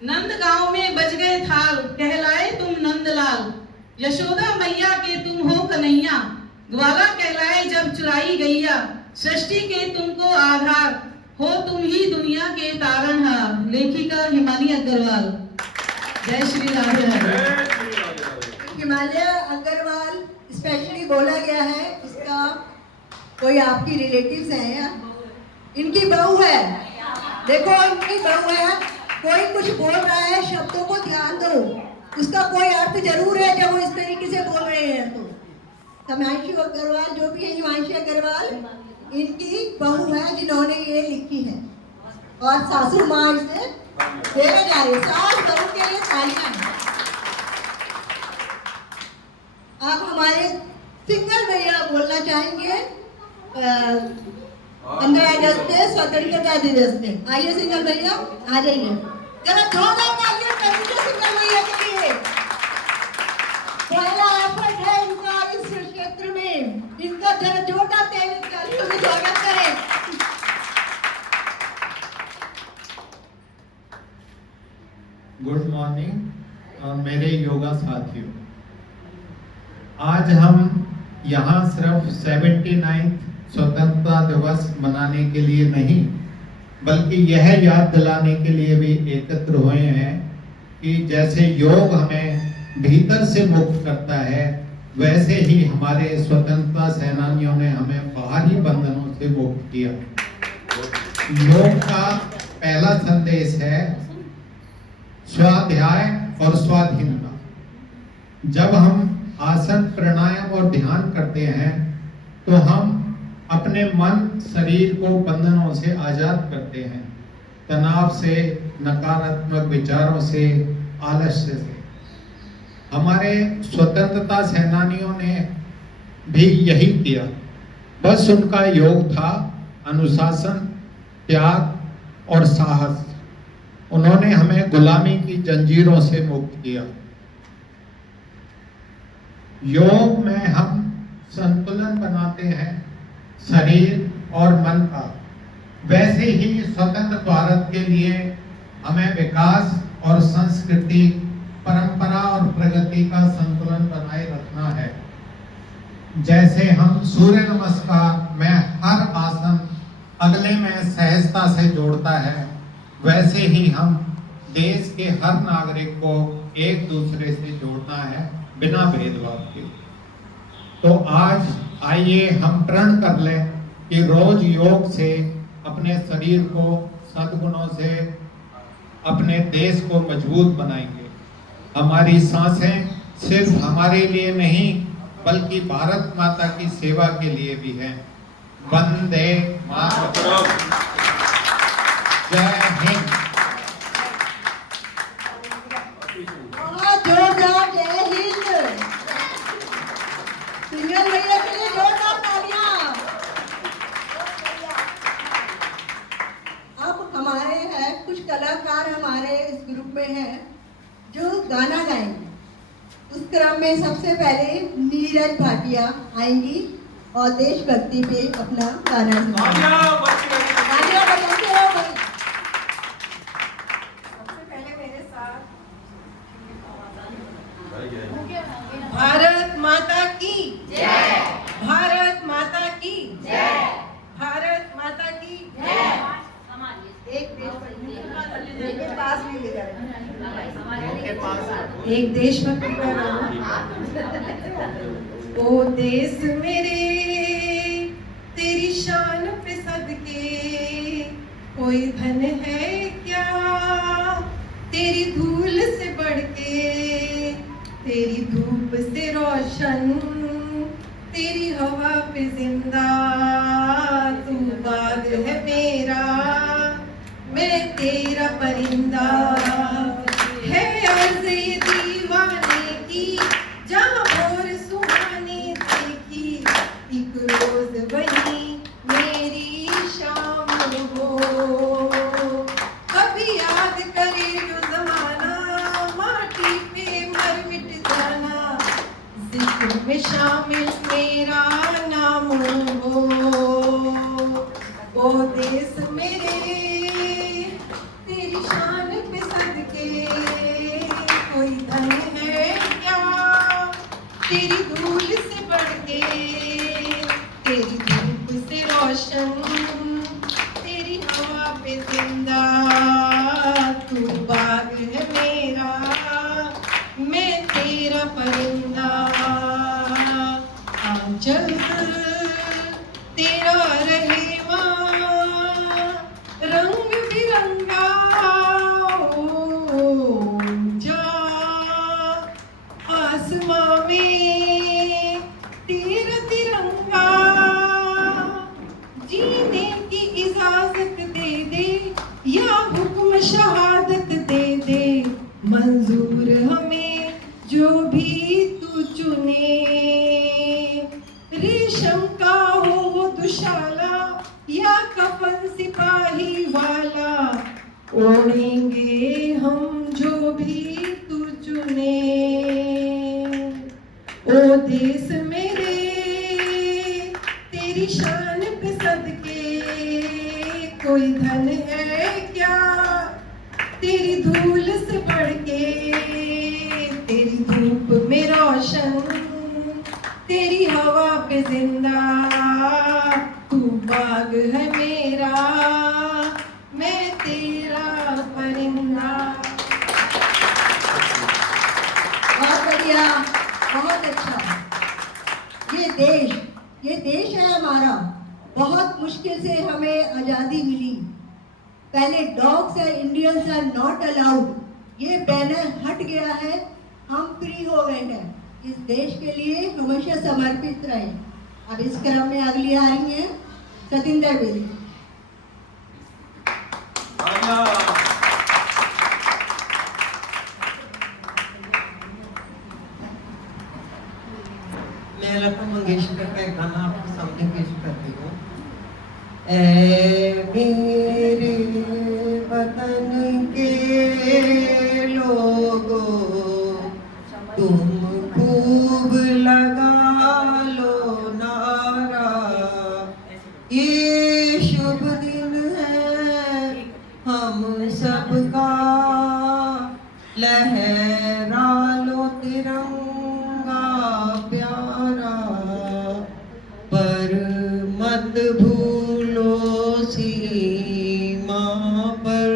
नंद गांव में बज गए थाल, कहलाए तुम नंदलाल। यशोदा मैया के तुम हो कन्हैया, ग्वाला कहलाए जब चुराई गैया। सृष्टि के तुमको आधार, हो तुम ही दुनिया के तारनहार। लेखिका हिमानी अग्रवाल। जय श्री राधे। हिमालय अग्रवाल स्पेशली बोला गया है, इसका कोई आपकी रिलेटिव्स हैं या इनकी बहू है? देखो इनकी बहू है, कोई कुछ बोल रहा है, शब्दों को ध्यान दो, उसका कोई अर्थ जरूर है जब वो इस तरीके से बोल रहे हैं। तो हिमांशु अग्रवाल जो भी है, हिमांशु अग्रवाल इनकी बहू है जिन्होंने ये लिखी है, और सासू माँ इसे देने जा रही है। सास बहू के लिए तालियां हैं। आप हमारे सिंगल भैया बोलना चाहेंगे 15 अगस्त पे स्वतंत्रता दिवस पे। आइए सिंगल भैया आ जाइए, जरा जोरदार तालियां करिए सिंगल भैया के लिए। पहला एफर्ट है इनका इस क्षेत्र में, इनका जरा जोरदार तालियों से स्वागत करें। गुड मॉर्निंग और मेरे योगा साथियों, आज हम यहाँ सिर्फ 79 स्वतंत्रता दिवस मनाने के लिए नहीं, बल्कि यह याद दिलाने के लिए भी एकत्र हुए हैं कि जैसे योग हमें भीतर से मुक्त करता है, वैसे ही हमारे स्वतंत्रता सेनानियों ने हमें बाहरी बंधनों से मुक्त किया। योग का पहला संदेश है स्वाध्याय और स्वाधीनता। जब हम आसन, प्राणायाम और ध्यान करते हैं तो हम अपने मन, शरीर को बंधनों से आजाद करते हैं, तनाव से, नकारात्मक विचारों से, आलस्य से। हमारे स्वतंत्रता सेनानियों ने भी यही किया, बस उनका योग था अनुशासन, त्याग और साहस। उन्होंने हमें गुलामी की जंजीरों से मुक्त किया। योग में हम संतुलन बनाते हैं शरीर और मन का, वैसे ही स्वतंत्र भारत के लिए हमें विकास और संस्कृति, परंपरा और प्रगति का संतुलन बनाए रखना है। जैसे हम सूर्य नमस्कार में हर आसन अगले में सहजता से जोड़ता है, वैसे ही हम देश के हर नागरिक को एक दूसरे से जोड़ना है बिना भेदभाव के। तो आज आइए हम प्रण कर लें कि रोज योग से अपने शरीर को सद्गुणों से अपने देश को मजबूत बनाएंगे। हमारी सांसें सिर्फ हमारे लिए नहीं बल्कि भारत माता की सेवा के लिए भी हैं। वंदे मातरम। जय हिंद। जोरदार जय हिंद। सिंगल भैया के लिए जोरदार तालियां। अब हमारे हैं कुछ कलाकार हमारे इस ग्रुप में हैं जो गाना गाएंगे। उस क्रम में सबसे पहले नीरज भाटिया आएंगी और देशभक्ति पे अपना गाना सुनाएंगी। तालियां बजाते रहो भाई। सबसे पहले मेरे साथ भारत माता की जय, भारत माता की जय, भारत माता की जय। एक देश के पास भी ले जाए, एक देशभक्ति का ओ देश मेरे तेरी शान पे सदके कोई धन है क्या तेरी धूल से बढ़ के, तेरी धूप से रोशन, तेरी हवा पे जिंदा, तू बाग है मेरा, मैं तेरा परिंदा। है अर्ज़ ये दीवाने की जहाँ भोर सुहानी देखी, एक रोज बनी मेरी शाम हो। कभी याद करे जो जमाना, माटी पे मर मिट जाना, जिक्र में शामिल मेरा नाम हो। ओ देश मेरे तेरी शान पे सदके धन है क्या तेरी धूल से बढ़ के, तेरी धूप से रोशन, तेरी हवा पे जिंदा। तू बाग है मेरा, मैं तेरा परिंदा। आंचल तेरा रहेगा रंग बिरंगा, ऊंचा आसमां में तेरा तिरंगा। जीने की इजाजत दे दे या हुक्म शहादत दे दे, मंजूर हमें जो भी तू चुने। रेशम का हो वो दुशाला या कफन सिपाही वाला, ओढ़ेंगे हम जो भी तू चुने। ओ देश मेरे तेरी शान पे सदके, कोई धन है क्या तेरी धूल से बढ़ के, तेरी धूप में रोशन, तेरी हवा पे जिंदा। तू बाग है मेरा, मैं तेरा परिंदा। बहुत बढ़िया, बहुत अच्छा। ये देश है हमारा। बहुत मुश्किल से हमें आज़ादी मिली। पहले dogs and Indians are not allowed, ये बैनर हट गया है, हम फ्री हो गए हैं। इस देश के लिए हमेशा समर्पित रहे। अब इस क्रम में अगली आ रही हैं सतिंदर बेदी। मैं लता मंगेशकर का एक गाना आपके सामने पेश करती हूँ। ऐ मेरे वतन के लोगों, तुम खूब लगा लो नारा, ये शुभ दिन है हम सबका, लहरा लो तिरंगा प्यारा, पर मत भूलो सीमा पर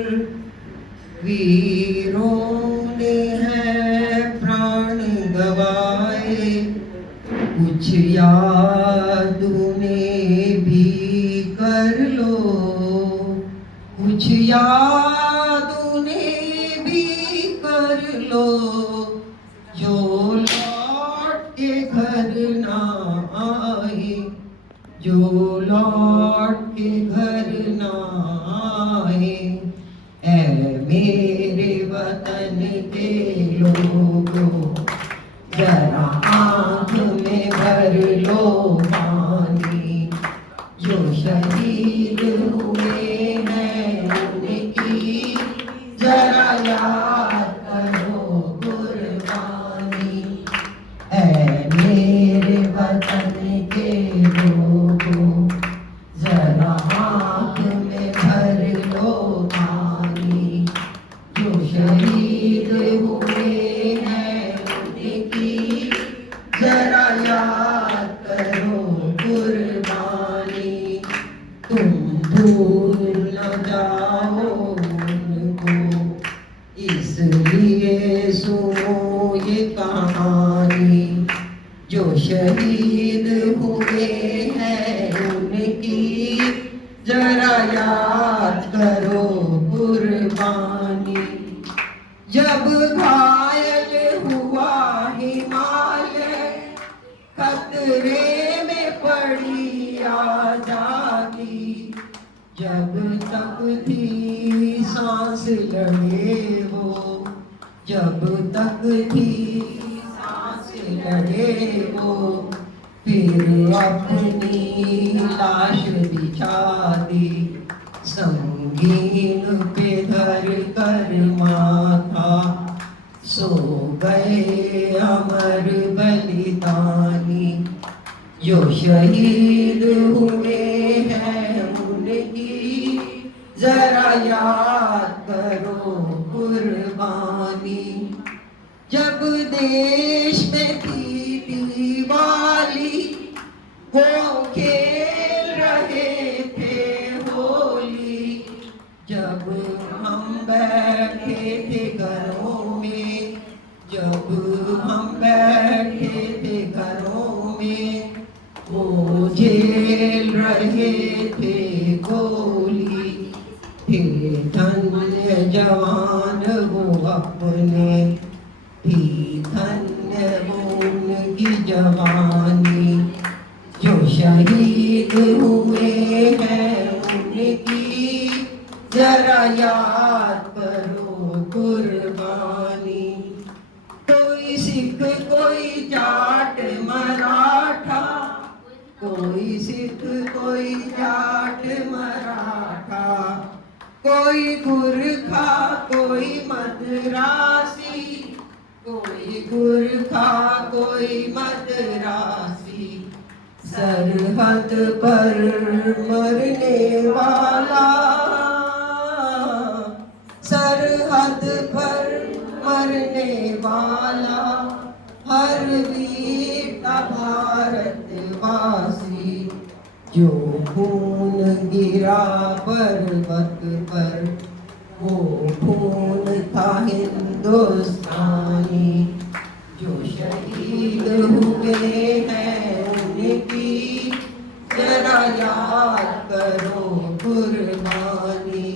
वीरों ने है प्राण गवाए, कुछ याद उन्हें भी कर लो, कुछ याद उन्हें भी कर लो, जो लौट के घर ना आए, जो लौट के घर ना आए। ऐ मेरे वतन के लोगों, जरा आँख में भर लो पानी, जो शहीद हुए हैं उनकी जरा याद करो कुर्बानी। ऐ मेरे वतन के लोगों, जरा आँख में भर लो पानी, जो शहीद हुए हैं उनकी जरा याद करो कुर्बानी। तुम भूल न जाओ उनको, इसलिए सुनो ये कहानी, जो शहीद हुए हैं उनकी जरा याद करो कुर्बानी। जब घायल हुआ हिमालय, खतरे में पड़ी आजादी, जब तक थी सांस लड़े वो, जब तक थी सांस लड़े वो, फिर अपनी लाश बिछा दी, संगीन पे धर कर माथा, सो गए अमर बलिदानी, जो शहीद हुए हैं उनकी जरा याद करो कुर्बानी। जब देश में थी दिवाली वो खेल रहे थे होली। जब हम बैठे थे घरों में, जब हम बैठे थे घरों में, वो झेल रहे थे गोली। थे धन्य जवान वो अपने, थी धन्य वो उनकी जवानी। जो शहीद हुए हैं उनकी जरा याद करो कुर्बानी। कोई सिख कोई जाट मराठा, कोई सिख कोई जाट मराठा, कोई गुरखा कोई मद्रासी, कोई गुरखा कोई मद्रासी। सरहद पर मरने वाला, सरहद पर मरने वाला, हर वीर का भारतवासी। जो खून गिरा पर्वत पर, वो खून था हिंदुस्तानी। जो शहीद हुए हैं उनकी जरा याद करो कुर्बानी।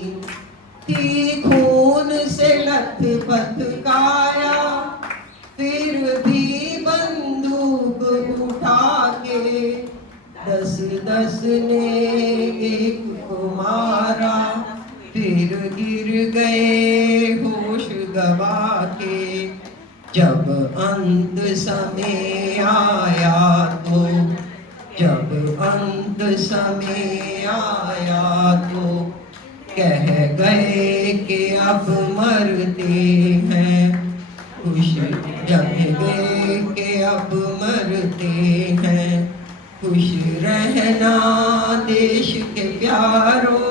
थी खून से लथपथ काया, फिर भी बंदूक उठा के 10-10 ने एक को मारा। फिर गिर गए होश गवा के। जब अंत समय आया तो, जब अंत समय आया तो कह गए कि अब मरते हैं। खुश जब गए कि अब मरते हैं। खुश रहना देश के प्यारों,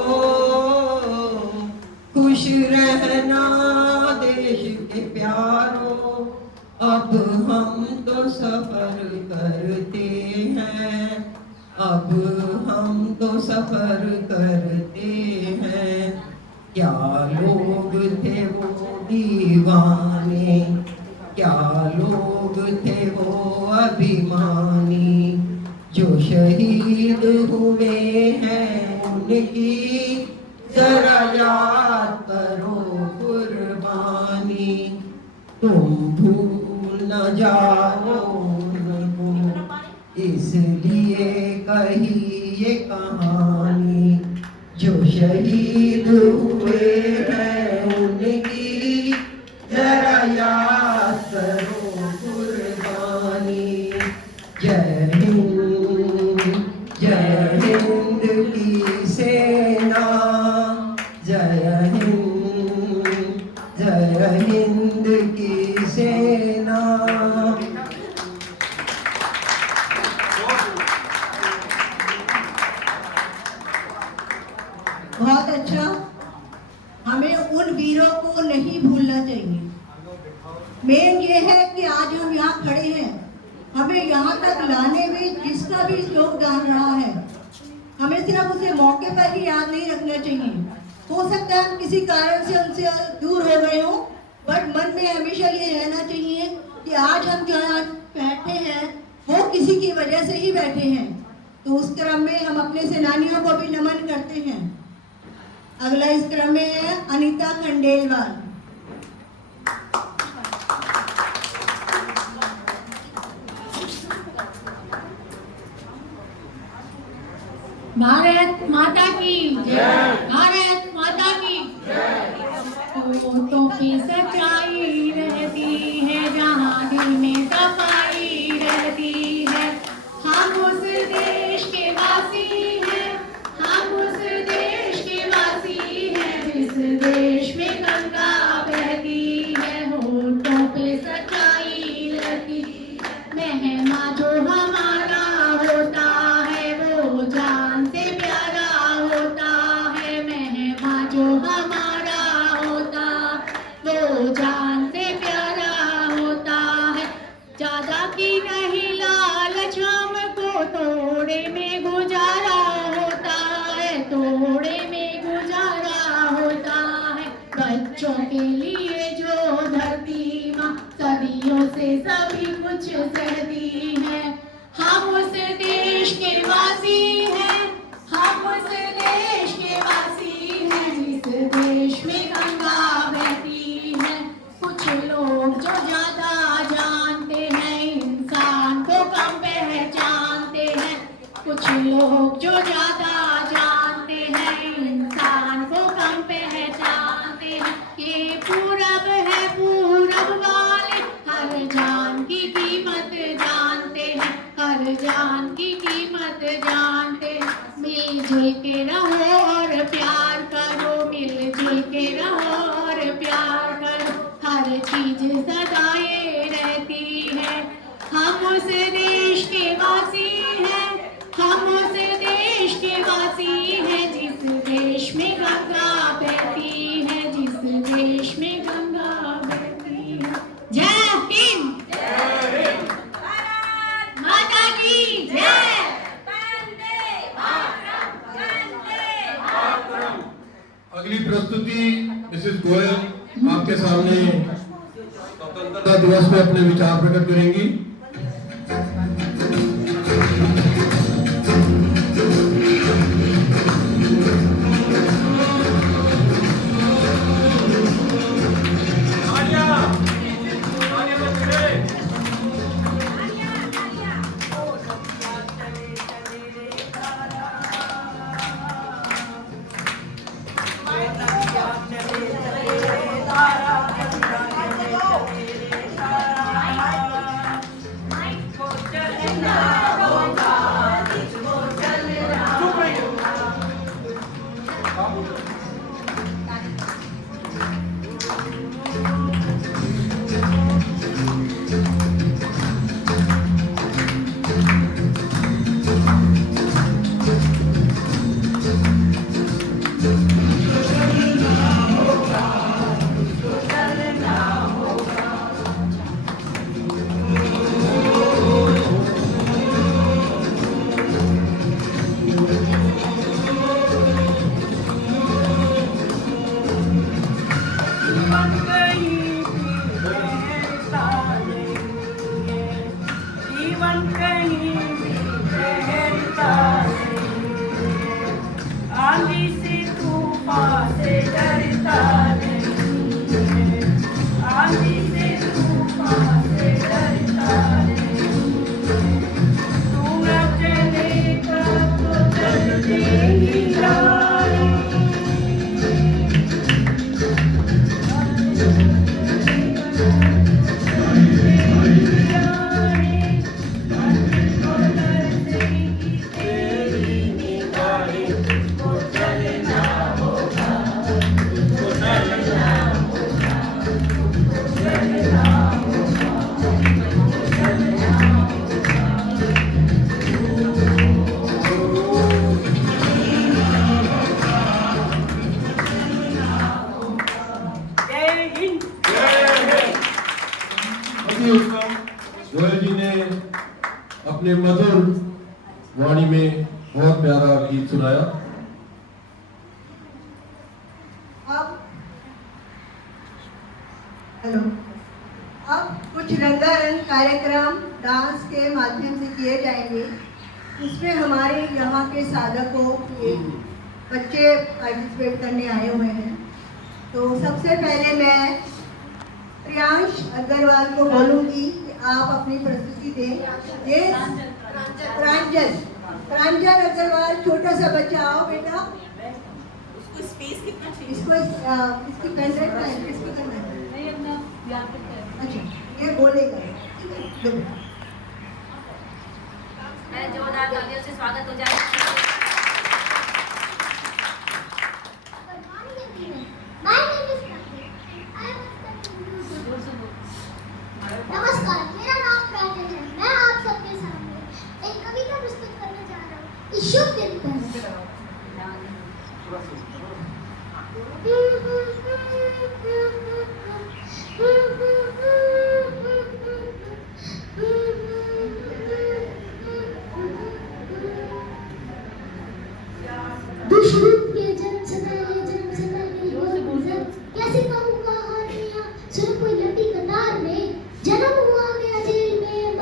खुश रहना देश के प्यारों। अब हम तो सफर करते हैं, अब हम तो सफर करते हैं। क्या लोग थे वो दीवाने, क्या लोग थे वो अभिमानी। जो शहीद हुए हैं उनकी जरा याद करो कुर्बानी। तुम भूल न जाओ उनको, इसलिए कही ये कहानी। जो शहीद हुए हैं उनकी जरा याद करो कुर्बानी। जय हिंद, जय हिंद की सेना, जय हिंद, जय हिंद की सेना। बहुत अच्छा। हमें उन वीरों को नहीं भूलना चाहिए। मेन ये है कि आज हम यहाँ खड़े हैं, हमें यहाँ तक लाने में जिसका भी योगदान रहा है, हमें सिर्फ उसे मौके पर ही याद नहीं रखना चाहिए। हो सकता है हम किसी कारण से उनसे दूर हो गए हों, बट मन में हमेशा ये रहना चाहिए कि आज हम जहाँ बैठे हैं वो किसी की वजह से ही बैठे हैं। तो उस क्रम में हम अपने सेनानियों को भी नमन करते हैं। अगला इस क्रम में है अनीता खंडेलवाल। भारत माता की जय, भारत माता की जय। होठों की सच्चाई रहती है जहाँ दिल में सफाई रहती है। हम उस देश के वासी हैं, हम उस देश के वासी हैं जिस देश में गंगा बहती है। होठों पे सच्चाई रहती है। मेहमा जो हमारा होता है वो जान से प्यारा होता है। मेहमा जो हमारा होता वो जान कुछ सहती है। हम उस देश के वासी हैं, हम उस देश के वासी हैं जिस देश में गंगा बहती है। कुछ लोग जो ज्यादा जानते हैं इंसान को कम पहचानते हैं। कुछ लोग जो ज्यादा जानते हैं इंसान को कम पहचानते हैं। ये पूरब है पूरब वाले हर जान की कीमत जानते हैं, हर जान की कीमत जानते हैं। मिलजुल के रहो और प्यार करो, मिलजुल के रहो और प्यार करो, हर चीज सदा ये रहती है। हम उस देश के वासी हैं, हम उस देश के वासी हैं जिस देश में गंगा बहती है, जिस देश में गंगा बहती है। जय हिंद, माता की जय। अगली प्रस्तुति मिसेस गोयल आपके सामने स्वतंत्रता दिवस में अपने विचार प्रकट करेंगी। गोयल जी ने अपने मधुर वाणी में बहुत प्यारा गीत सुनाया। हेलो, अब कुछ रंगारंग कार्यक्रम डांस के माध्यम से किए जाएंगे। इसमें हमारे यहाँ के साधकों के बच्चे पार्टिसिपेट करने आए हुए हैं। तो सबसे पहले मैं प्रियांश अग्रवाल को बोलूँगी कि आप अपनी प्रस्तुति दें। ये प्रांजल अग्रवाल, छोटा सा बच्चा, आओ बेटा। इसको स्पेस कितना चाहिए? इसकी पेंडेंट है, किसको करना है? अच्छा, ये बोलेगा। मैं जोरदार तालियों से स्वागत हो जाए। नमस्कार, मेरा नाम प्रांजल है। मैं आप सबके सामने एक कविता प्रस्तुत करने जा रहा हूँ इस शुभ दिन पर। दुश्मन के जन्म से पहले कैसे कहूँ कहानियाँ। सुन कोई लंबी कतार में जन्म हुआ मेरा जेल में,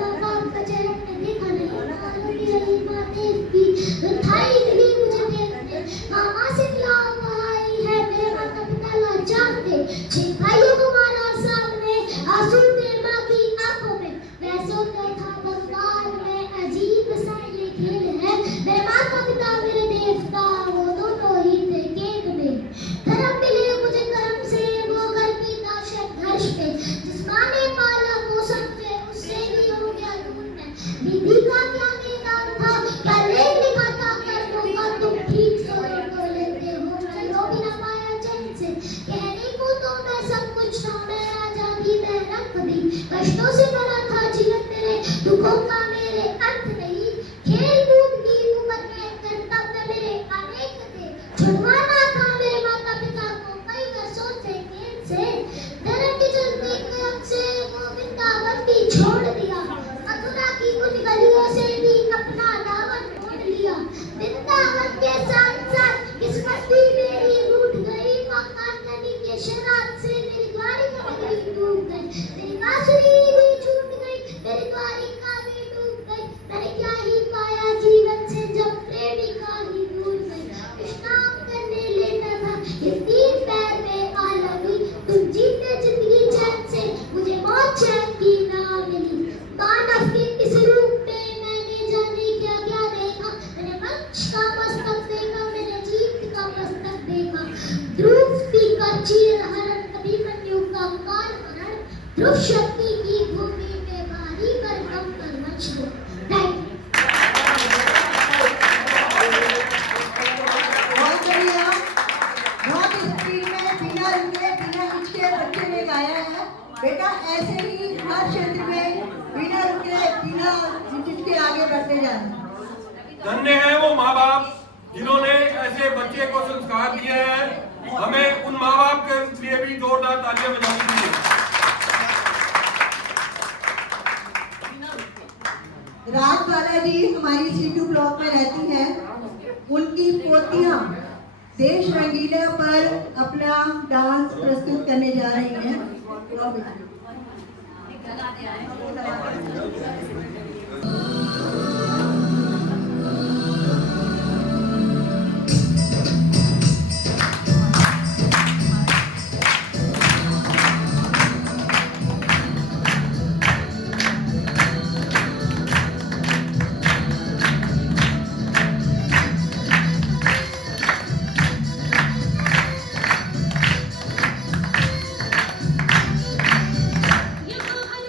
विधि का क्या मैदान था, क्या लेख लिखा था कर्मों का, तुम ठीक से तो लेते हो, चलो भी ना पाया चैन से। कहने को तो मैं सब कुछ था, मैं आजादी मैं रख दी, कष्टों से भरा था जीवन मेरे, दुखों का मेरे अंत नहीं। खेल कूद की उम्र में कर्तव्य मेरे अनेक थे, छुड़वाना था मेरे माता पिता को कई वर्षों से खेल से। धर्म की चलती कदम से वो वृंदावन भी छोड़ दिया, मथुरा की कुछ गलियों से भी अपना दामन मोड़ लिया। वृंदावन के साथ साथ किस्मत भी मेरी रूठ गई, कांगनी के शराब से मेरी द्वारिका नगरी डूब गई, मेरी बांसुरी भी छूट गई, मेरी द्वारिका भी डूब गई। मैंने क्या ही पाया जीवन से जब प्रेमिका ही दूर गई। विश्राम करने लेटा था ये तीन पैर में आ लगी, तुम जीते जिंदगी चैन से, मुझे मौत चैन की ना मिली। दानव के इस रूप में मैंने जाने क्या क्या देखा, मैंने वंश का मस्तक देखा, मैंने जीत का मस्तक देखा। द्रुपदी का चीर हरण, अभिमन्यु का काल हरण, ध्रुव शक्ति की भूमि में भारी भरकम कर वंश को। Thank you. बहुत बढ़िया, बहुत स्पीड में बिना रुके बिना हिचके बच्चे ने गाया है। बेटा ऐसे ही हर क्षेत्र में बिना रुके बिना हिचके आगे बढ़ते जाना। धन्य है वो माँ बाप जिन्होंने ऐसे बच्चे को संस्कार दिए हैं। हमें उन माँ बाप के लिए भी जोरदार तालियां बजानी चाहिए। राजबाला जी हमारी C2 ब्लॉक में रहती हैं, उनकी पोतियां देश रंगीला पर अपना डांस प्रस्तुत करने जा रही हैं। यहाँ हर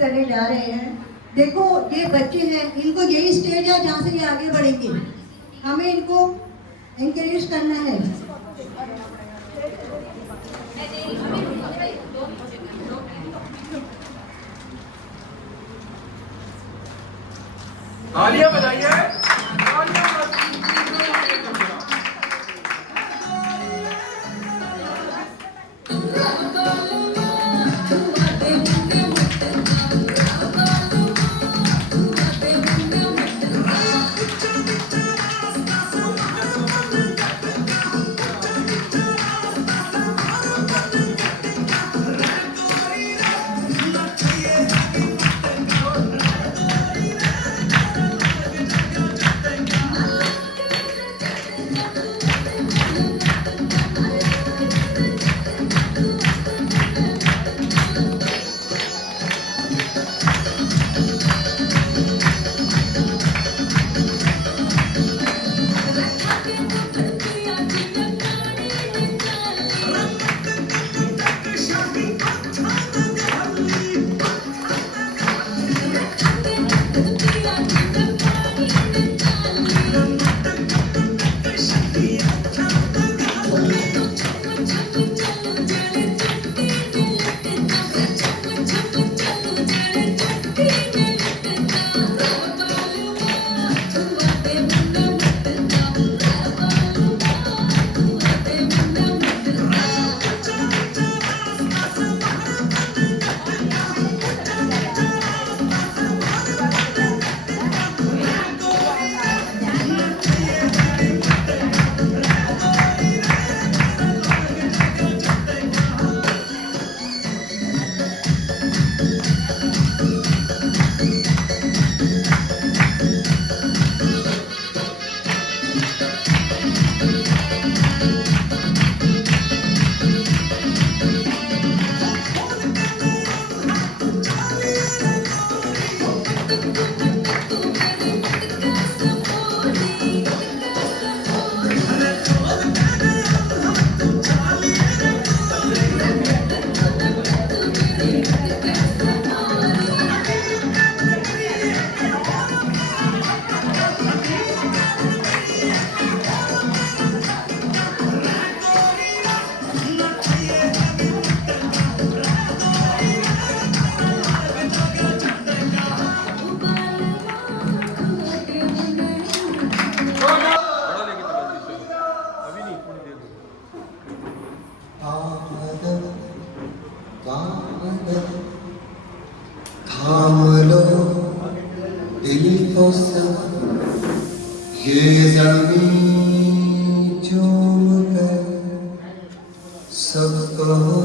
करने जा रहे हैं। देखो ये बच्चे हैं, इनको यही स्टेज है जहाँ से ये आगे बढ़ेंगे, हमें इनको एनकरेज करना है। तालियां बजाइए। थाम लो दिल को सब ये ज़मीं झूम कर सब कहो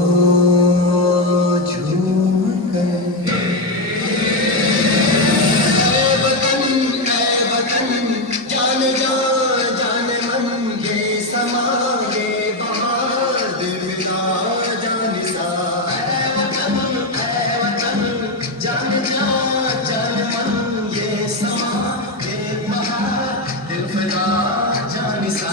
झूम कर। ऐ वतन जान जा जान मन ये समा ये बहार दिल का जान सा। ऐ वतन जान जा जान मन ये समा ये बहार दिल का जान सा।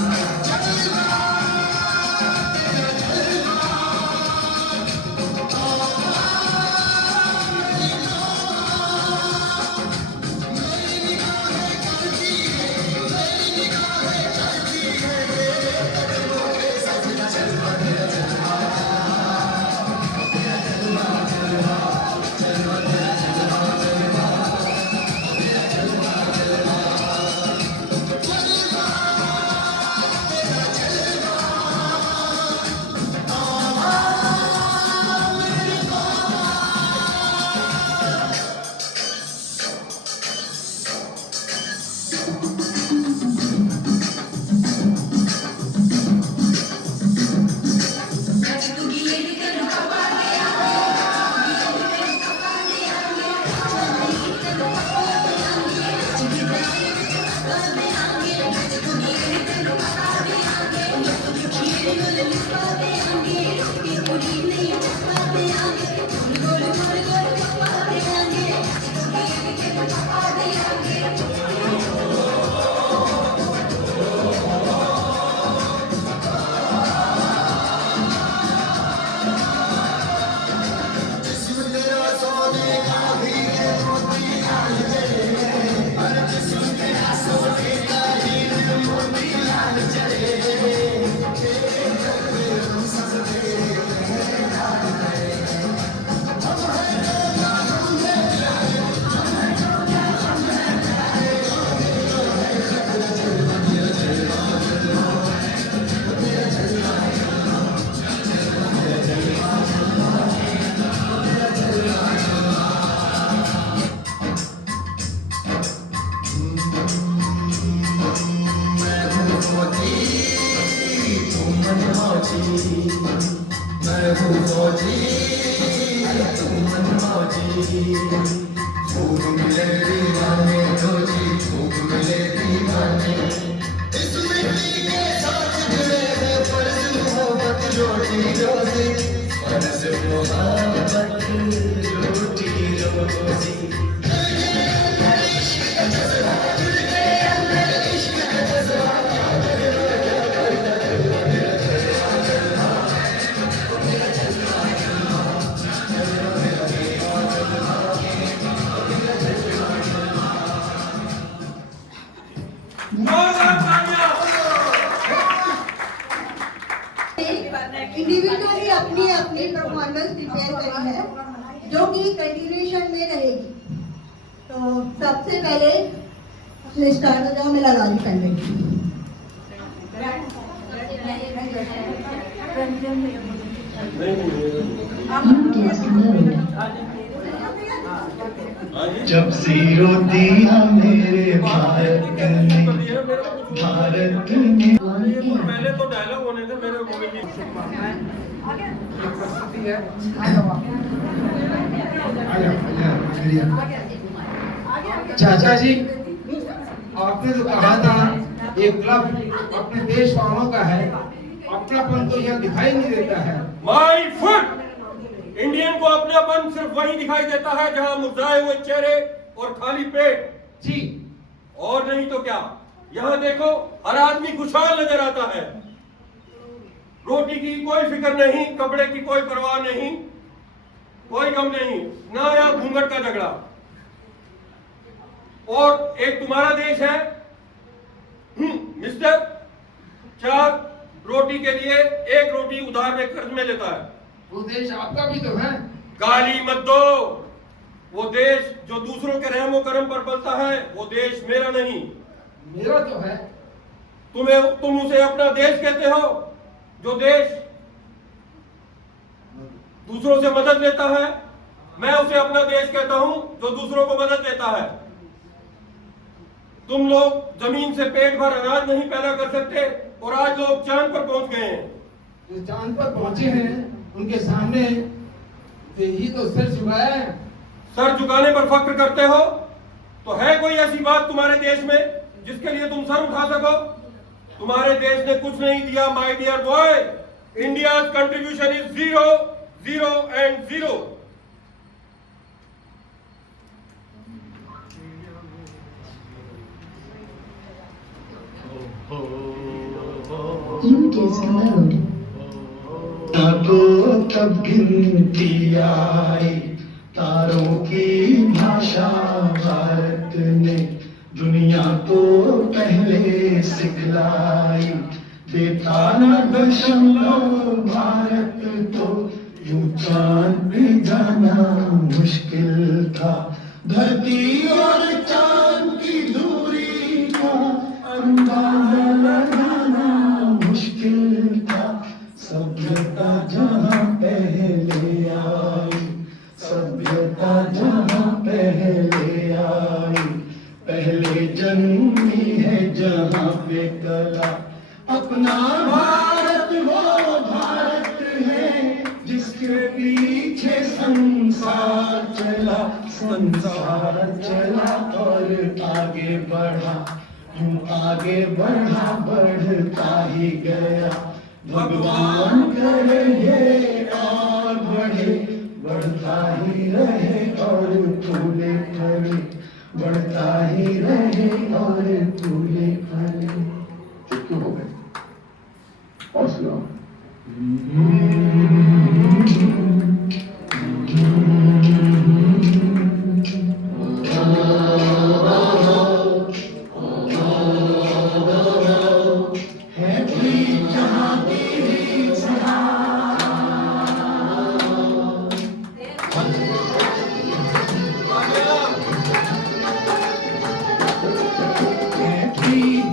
फौजी तू मन मौजी, मैं हूँ फौजी तू मन मौजी। खूब मिले दीवाने रोजी, खूब मिले दीवाने, इस मिट्टी के साथ जुड़े हैं फर्ज मोहब्बत रोटी रोजी, फर्ज मोहब्बत रोटी रोजी। इंडिविजुअली अपनी अपनी परफॉर्मेंस प्रिपेयर करी है जो कि कंटिन्यूएशन में रहेगी। तो सबसे पहले स्टार्ट हो जाओ, मैं लगा दी पहले। जब जीरो दिया मेरे भारत ने, भारत ने। पहले तो डायलॉग होने थे मेरे मूवी की। चाचा जी, आपने जो कहा था ये क्लब अपने देश वालों का है, अपनापन तो यहाँ दिखाई नहीं देता है। माय फुट, इंडियन को अपनापन सिर्फ वही दिखाई देता है जहां मुरझाए हुए चेहरे और खाली पेट। जी, और नहीं तो क्या, यहाँ देखो हर आदमी खुशहाल नजर आता है। रोटी की कोई फिक्र नहीं, कपड़े की कोई परवाह नहीं, कोई गम नहीं, ना यहाँ घूंघट का झगड़ा। और एक तुम्हारा देश है मिस्टर, 4 रोटी के लिए 1 रोटी उधार में कर्ज में लेता है। वो देश आपका भी तो है। गाली मत दो। वो देश जो दूसरों के रहमो करम पर पलता है वो देश मेरा नहीं। मेरा तो है। तुम उसे अपना देश कहते हो, जो देश दूसरों से मदद लेता है। मैं उसे अपना देश कहता हूं जो दूसरों को मदद देता है। तुम लोग जमीन से पेट भर अनाज नहीं पैदा कर सकते और आज लोग चांद पर पहुंच गए हैं। जो चांद पर पहुंचे हैं उनके सामने ही तो सिर झुकाया है। सर झुकाने पर फख्र करते हो तो है कोई ऐसी बात तुम्हारे देश में जिसके लिए तुम सर उठा सको? तुम्हारे देश ने कुछ नहीं दिया my dear boy. India's contribution is 0, 0 and 0। तो तब गिनती आई तारों की भाषा भारत ने, दुनिया को पहले सिखलाई। बेताना दशमलव भारत तो यूं चांद पे जाना मुश्किल था। धरती और चांद की दूरी का अंदाजा लगाना मुश्किल था। सभ्यता जहाँ पहले आई, सभ्यता जहाँ पहले आई, पहले जन्मी है जहाँ पे कला। अपना भारत वो भारत है जिसके पीछे संसार चला, संसार चला और आगे बढ़ा, यूं आगे बढ़ा बढ़ता ही गया। भगवान करे ये और बढ़े, बढ़ता ही रहे और फूले फले, बढ़ता ही रहे और फूले फले। चुप क्यों हो गए? और सुनाओ।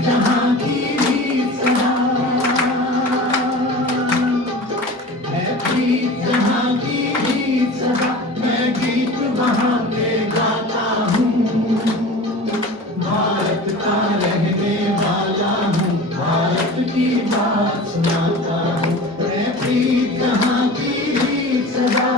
जहाँ की बात सुनाता हूँ, मैं प्रीत कहाँ की रीत सदा।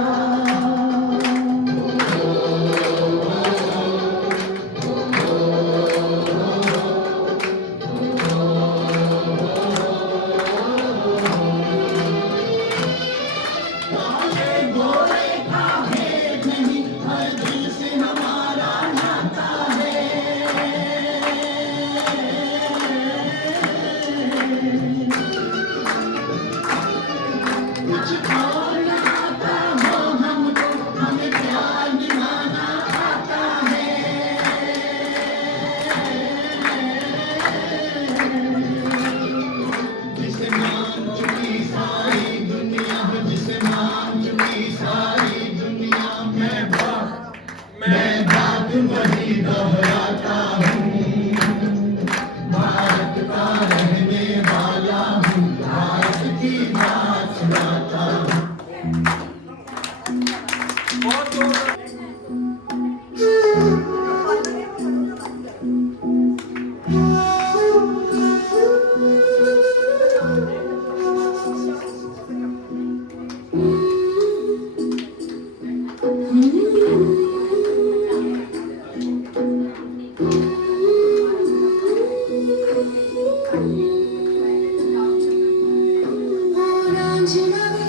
मैं बात वही दोहराता हूँ, भारत का रहने वाला हूँ, भारत की बात सुनाता हूँ। बहुत जोर रांझना